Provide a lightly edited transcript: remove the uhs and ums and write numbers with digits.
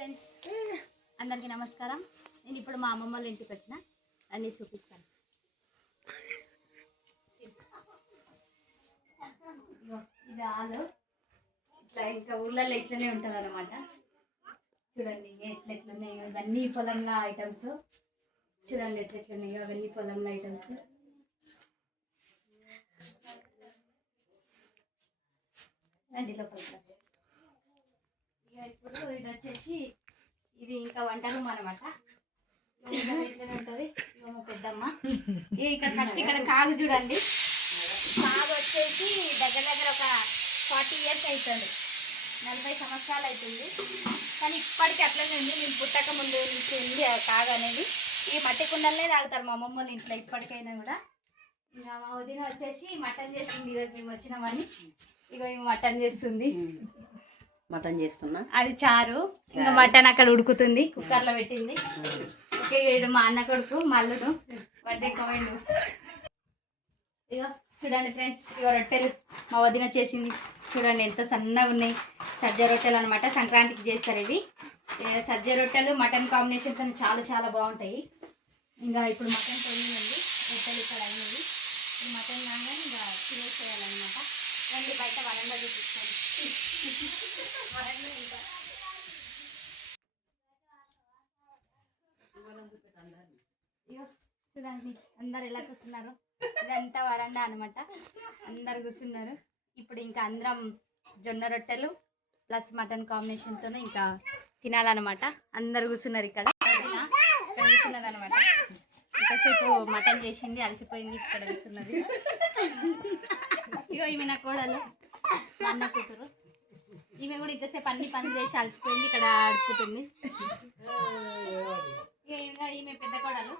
Friends అందరికీ నమస్కారం. నేను ఇప్పుడు మా అమ్మమ్మ వాళ్ళ ఇంటికి వచ్చిన అన్నీ చూపిస్తాను. ఇది ఆలు ఇట్లా ఇంకా ఊళ్ళల్లో ఇట్లనే ఉంటుంది అన్నమాట. చూడండి ఎట్లెట్లున్నాయో ఇవన్నీ పొలంలో ఐటమ్స్. చూడండి ఎట్లెట్లున్నాయో అవన్నీ పొలంలో ఐటమ్స్. రండి లోపలికి. ఇక ఇప్పుడు ఇది వచ్చేసి ఇది ఇంకా వంట రూమ్ అనమాట. ఇట్లనే ఉంటుంది. ఇక మా పెద్దమ్మ ఇక్కడ ఫస్ట్ ఇక్కడ కాగు చూడండి. కాగు వచ్చేసి దగ్గర దగ్గర ఒక 40 years అవుతుంది, 40 సంవత్సరాలు అవుతుంది. కానీ ఇప్పటికీ అట్లనే ఉంది. నేను పుట్టక ముందు నుంచి ఉంది ఆ కాగు అనేది. ఈ మట్టి కుండలనే తాగుతారు మా అమ్మమ్మ వాళ్ళ ఇంట్లో ఇప్పటికైనా కూడా. ఇంకా మా వదిన వచ్చేసి మటన్ చేస్తుంది. ఈరోజు మేము వచ్చినామని ఇక మేము మటన్ చేస్తుంది. మటన్ చేస్తున్నా, అది చారు. ఇంకా మటన్ అక్కడ ఉడుకుతుంది, కుక్కర్లో పెట్టింది. ఓకే వీడు మా అన్న కొడుకు మల్లుడు బర్త్డే కోవిండు. ఇక చూడండి ఫ్రెండ్స్, ఇక రొట్టెలు మా వదిన చేసింది. చూడండి ఎంత సన్నగా ఉన్నాయి. సజ్జ రొట్టెలు అనమాట, సంక్రాంతికి చేస్తారు ఇవి. సజ్జ రొట్టెలు మటన్ కాంబినేషన్తో చాలా చాలా బాగుంటాయి. ఇంకా ఇప్పుడు మటన్ తొమ్మిది రొట్టెలు ఇక్కడ అయినవి. మటన్ కాగానే ఇంకా తినేసేయాలన్నమాట. రండి బయట వరండా చూపిస్తాను. చూడండి అందరు ఎలా కూర్చున్నారు. ఇదంతా వరండా అనమాట, అందరు కూర్చున్నారు. ఇప్పుడు ఇంకా అందరం జొన్న రొట్టెలు ప్లస్ మటన్ కాంబినేషన్తోనే ఇంకా తినాలన్నమాట. అందరు కూర్చున్నారు ఇక్కడ కూర్చున్నది అనమాట. ఇంతసేపు మటన్ చేసింది, అలసిపోయింది, ఇక్కడ కూర్చున్నది. ఇగో ఈమె నా కోడలు, అన్న కూతురు. ఈమె కూడా ఇంతసేపు అన్ని పనులు చేసి అలసిపోయింది, ఇక్కడ ఆడుకుంటుంది. ఈమె పెద్ద కోడలు.